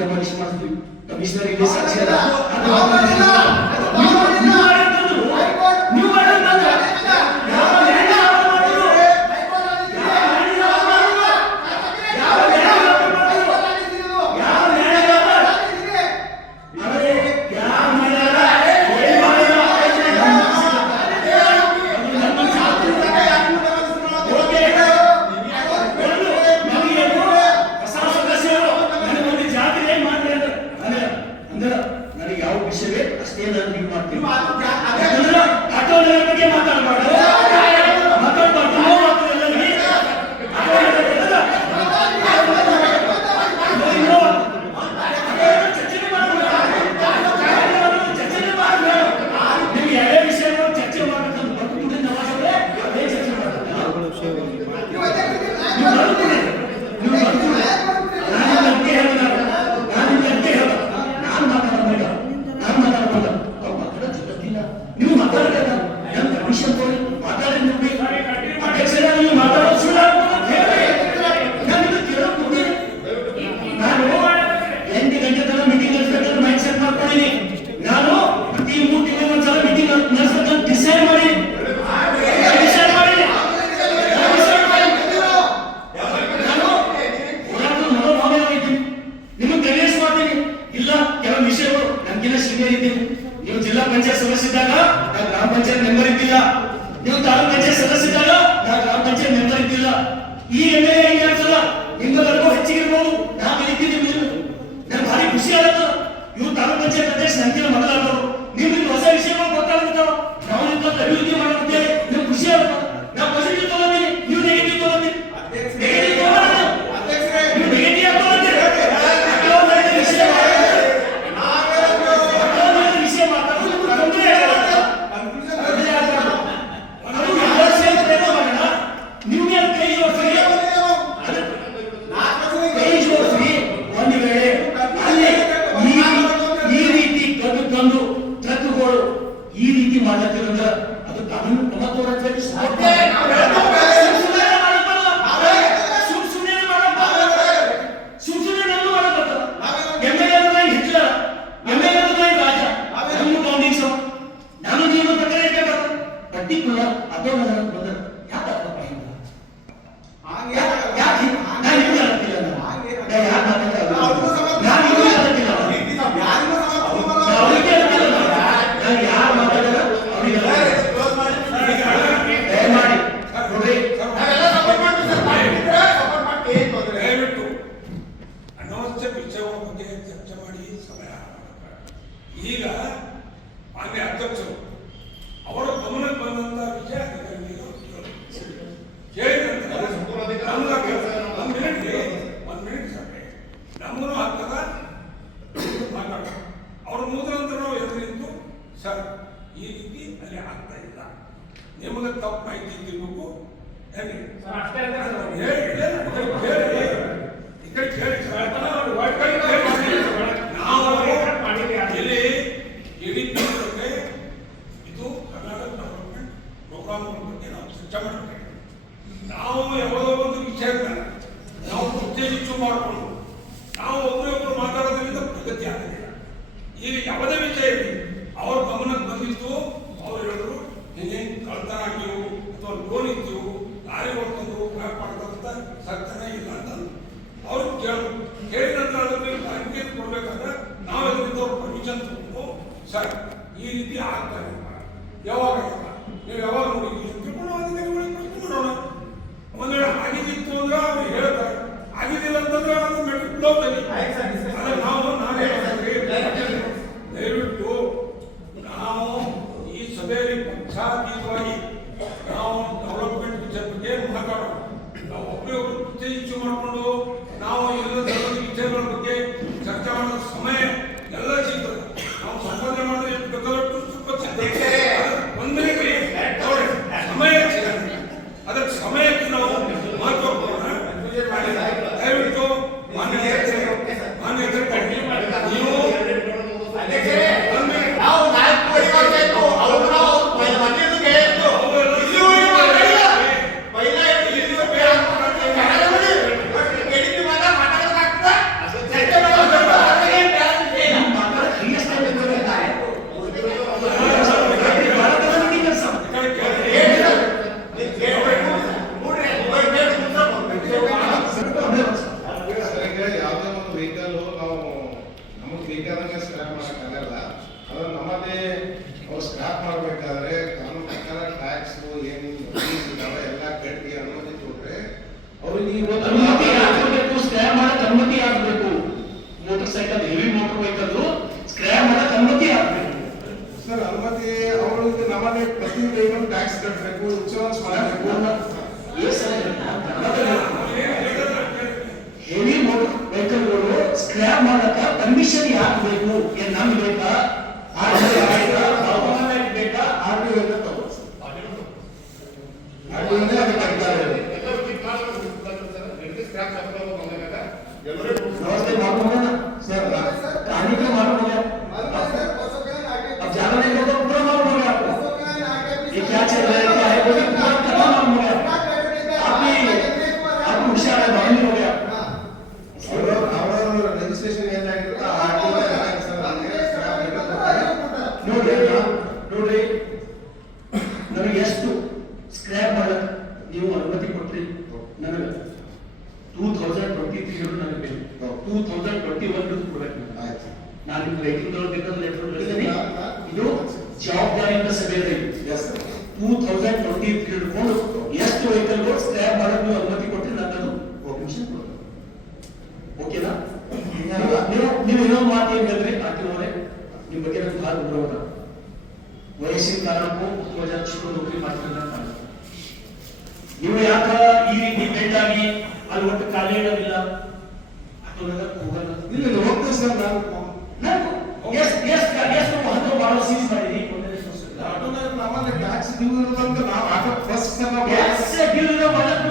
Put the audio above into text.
Demolish ಮಾಡ್ತೀವಿ. Commissioner ಇಲ್ಲಿ ಸಾಕ್ಷಿ ಅದ. ನೀವು ಜಿಲ್ಲಾ ಪಂಚಾಯತ್ ಸದಸ್ಯ ಇದ್ದಾಗ ನಾವು ಗ್ರಾಮ ಪಂಚಾಯತ್ ಮೆಂಬರ್ ಇದ್ದಿಲ್ಲ. ನೀವು ತಾಲೂಕ್ ಪಂಚಾಯತ್ ಸದಸ್ಯ ಇದ್ದಾಗ ನಾವು ಗ್ರಾಮ ಪಂಚಾಯತ್ ಮೆಂಬರ್ ಇದ್ದಿಲ್ಲ. ಈ MLA ಹಿಂಗೆ ಅನ್ಸಲ್ಲ, ನಿಮ್ಗೆಲ್ಲರಿಗೂ ಹೆಚ್ಚಿಗಿರ್ಬೋದು. ನಾವು ಇದ್ದೀವಿ, ನನ್ಗೆ ಭಾರಿ ಖುಷಿ ಆಗುತ್ತೆ. ಇವ್ರು ತಾಲೂಕ್ ಪಂಚಾಯತ್ ಅಧ್ಯಕ್ಷ ನಂತರ ಮೊದಲಾದವರು. ನೀವು ಹೊಸ ವಿಷಯಗಳು ಗೊತ್ತಾಗುತ್ತಾವ. ನಾವು ನಿಮ್ಗೆ ಅಭಿವೃದ್ಧಿ ಮಾಡುತ್ತೆ, ನಿಮ್ಗೆ ಖುಷಿ ಆಗುತ್ತೆ. ನಾವು ಪಾಸಿಟಿವ್ ತಗೊಂಡಿನಿ, ನೀವು ನೆಗೆಟಿವ್ ತಗೊಂಡಿನಿ. ನೆಗೆಟಿವ್ ತಗೊಂಡ ನೀವು ನೆಗೆಟಿವ್ ತಗೊಂಡಿರಿ. ಈ ರೀತಿ ಮಾಡತ್ತಿರಂದ್ರ ಅದು ಕಾನೂನು ಕ್ರಮ ತೋರಕ್ಕೆ ನಾನು ನಿಯಮ ಪ್ರಕಾರ ಇರಬೇಕಾದ ಪರ್ಟಿಕ್ಯುಲರ್ ಅದೋ ಬಂದ ಈಗ ಮಾನ್ಯ ಅಧ್ಯಕ್ಷರು ಅವರ ಗಮನಕ್ಕೆ ಬಂದಂತ ವಿಷಯ ಒಂದ್ ಮಿನಿಟ್ ಸಭೆ ನಮ್ಮನ್ನು ಆಗ್ತದ ಮಾತಾಡ ಅವ್ರ ಮೂಲಂತರ ನಾವು ಎದುರು ನಿಂತು ಸರ್ ಈ ರೀತಿ ಅಲ್ಲಿ ಆಗ್ತಾ ಇಲ್ಲ, ನಿಮಗೆ ತಪ್ಪು ಮಾಹಿತಿ ತಿಳ್ಬೇಕು ಇದು ಕರ್ನಾಟಕ ಡೆವಲಪ್ಮೆಂಟ್ ಪ್ರೋಗ್ರಾಮ್ ಬಗ್ಗೆ ನಾವು ಚರ್ಚೆ ಮಾಡಬೇಕು. ನಾವು ಯಾವುದೋ ಒಂದು ವಿಷಯದ ನಾವು ಉತ್ತೇಜಿಸು ಮಾಡಿಕೊಂಡು ನಾವು ಒಬ್ಬರೊಬ್ಬರು ಮಾತಾಡೋದ್ರಿಂದ ಪ್ರಗತಿ ಆಗಲಿಲ್ಲ. ಈಗ ಯಾವುದೇ ವಿಷಯ ಇರಲಿ ಅವ್ರ ಗಮನಕ್ಕೆ ಬಂದಿತ್ತು, ಅವ್ರು ಹೇಳಿದ್ರು ಹಿಂಗೇನು ಕಳ್ತನ ಆಗಿವು ಅಥವಾ ಲೋನ್ ಇತ್ತು, ಲಾರಿ ಹೊಡ್ಕೊಂಡು ಬ್ಯಾಕ್ ಮಾಡ್ತಂತ ಸಕ್ತನೇ ಇಲ್ಲ ಅಂತ ಅವ್ರು ಕೇಳಿದ ನಂತರ ಅದಕ್ಕೆ ಬ್ಯಾಂಕಿಗೆ ಕೊಡ್ಬೇಕಾದ್ರೆ ನಾವು ಅದರಿಂದ ಅವ್ರ ಪರ್ಮಿಷನ್ ತಗೊಂಡು ಸರ್ ಈ ರೀತಿ ಆಗ್ತಾ ಇಲ್ಲ, ಯಾವಾಗ ನೀವು ಯಾವಾಗ ನೋಡಿದ್ವಿ ತಿಳ್ಕೊಂಡು ಅಧಿಕಾರಿಗಳಿಗೆ ನೋಡೋಣ. ಒಂದ್ ವೇಳೆ ಆಗಿದ್ದಿತ್ತು ಅಂದ್ರೆ ಅವ್ರು ಹೇಳ್ತಾರೆ, ಆಗಿದ್ದಿಲ್ಲ ಅಂತಂದ್ರೆ ಅದು ಮೆಡಿಕಲ್ ಅದನ್ನ ನಾವೇ ದಯವಿಟ್ಟು ನಾವು ಈ ಸಭೆಯಲ್ಲಿ ಪಕ್ಷಾತೀತವಾಗಿ ನಾವು ಡೆವಲಪ್ಮೆಂಟ್ ವಿಷಯ ಬಗ್ಗೆ ಮಾತಾಡೋಣ. ನಾವು ಒಬ್ಬರೊಬ್ಬರು ಉತ್ತೇಜಿಸು ಮಾಡಿಕೊಂಡು ನಾವು ಎಲ್ಲ ವಿಷಯಗಳ ಬಗ್ಗೆ ಚರ್ಚೆ ಮಾಡೋ ಸಮಯ ಎಲ್ಲ ಸಿಗ್ತದೆ. ನಾವು ಸಂಪಾದನೆ ಮಾಡಿದ್ರೆ ವೆಹಿಕಲ್ ಸ್ಕ್ರಾಪ್ ಮಾಡಕ್ ಅನುಮತಿ ಆಗ್ಬೇಕು. ಸರ್ ಅನುಮತಿ ಅವರಿಗೆ ನಮ್ಮನೆ ಪ್ರತಿ ವೆಹಿಕಲ್ ಟ್ಯಾಕ್ಸ್ ಕಟ್ಟಬೇಕು, ಇನ್ಶೂರೆನ್ಸ್ ಮಾಡಬೇಕು. ಹೆವಿ ಮೋಟರ್ ವೆಹಿಕಲ್ಗಳು ಸ್ಕ್ರಾಪ್ ಮಾಡಕ ಪರ್ಮಿಷನ್ ಯಾಕೆ ಬೇಕು? ಏನ್ ನಮ್ಗೆ ಬೇಕಾ? ಬೇಕಾ? RTO ಇಂದ ತಗೋ ಸರ್. RTO ಇಂದ ಅದು ಕಟ್ತಾರೆ. ವ್ಯವಸ್ಥೆ ಮಾಡ್ಕೊಂಡ ಸರ್ ಕಾಣಿಕೆ ಮಾಡ್ಕೊಂಡ अब जाना नहीं तो पूरा मालूम हो गया आपको ये क्या चल रहा है, क्या है, वो भी पूरा खत्म मालूम हो गया. आपको होशियार है, मालूम हो गया. ಅವರ ರಿಜಿಸ್ಟ್ರೇಷನ್ ಏನಾಗಿರುತ್ತೆ RTO ನೋಡ್ರಿ ನನಗೆ ಎಷ್ಟು ಸ್ಕ್ರಾಪ್ ಮಾಡಕ್ ನೀವು ಅನುಮತಿ ಕೊಟ್ರಿ? ನನಗೆ 2023 ನನಗೆ ಬೇಕು, 2021 ಕೊಡ್ಬೇಕು. ಆಯ್ತು. ನಾನು ನಿಮ್ಮ ರೈಟಿಂಗ್ ಬೇಕಾದ್ರೆ ಲೆಟರ್ ಬರೆದಿದ್ದೀನಿ. ಇದು ಜವಾಬ್ದಾರಿಯಿಂದ ಸಭೆ ಇದೆ. 2023 ಹಿಡ್ಕೊಂಡು ಎಷ್ಟು ವೆಹಿಕಲ್ಗಳು ಸ್ಕ್ರಾಪ್ ಮಾಡಕ್ ನೀವು ಅನುಮತಿ ಕೊಟ್ರಿ ನಾನು ಪರ್ಮಿಷನ್ ಕೊಡ್ತೀನಿ. ಓಕೆನಾ? ನೀವು ಇನ್ನೊಂದು ಮಾತು ಏನ್ ಹೇಳಿದ್ರಿ ಆರ್ಟಿಒರೆ, ನಿಮ್ಮ ಬಗ್ಗೆ ನನಗೆ ಭಾಳ ಗೌರವ. ವಯಸ್ಸಿನ ಕಾರಣಕ್ಕೂ 2000 ಚಿಕ್ಕ ನೌಕರಿ ಮಾಡ್ತಿಲ್ಲ. ನೀವು ಯಾಕ ಈ ರೀತಿ ಬೆಂಡ್ ಆಗಿ ಅಲ್ಲಿ ಒಟ್ಟು ಕಾಲೇ ಇಡೋದಿಲ್ಲ? ಹೋಗಲ್ಲ. ಇಲ್ಲ ಹೋಗ್ತೇವೆ ಸರ್. ನಾನು ಎಷ್ಟು ಹತ್ತು ಮಾಡೋ ಸೀಸ್ ಮಾಡಿದೀನಿ. ನಮ್ಮಲ್ಲಿ ಟ್ಯಾಕ್ಸ್ ಡ್ಯೂ ಇರೋದಂತ ನಾವು ಫಸ್ಟ್ ಡ್ಯೂ ಇರೋ ಮಾಡಕ್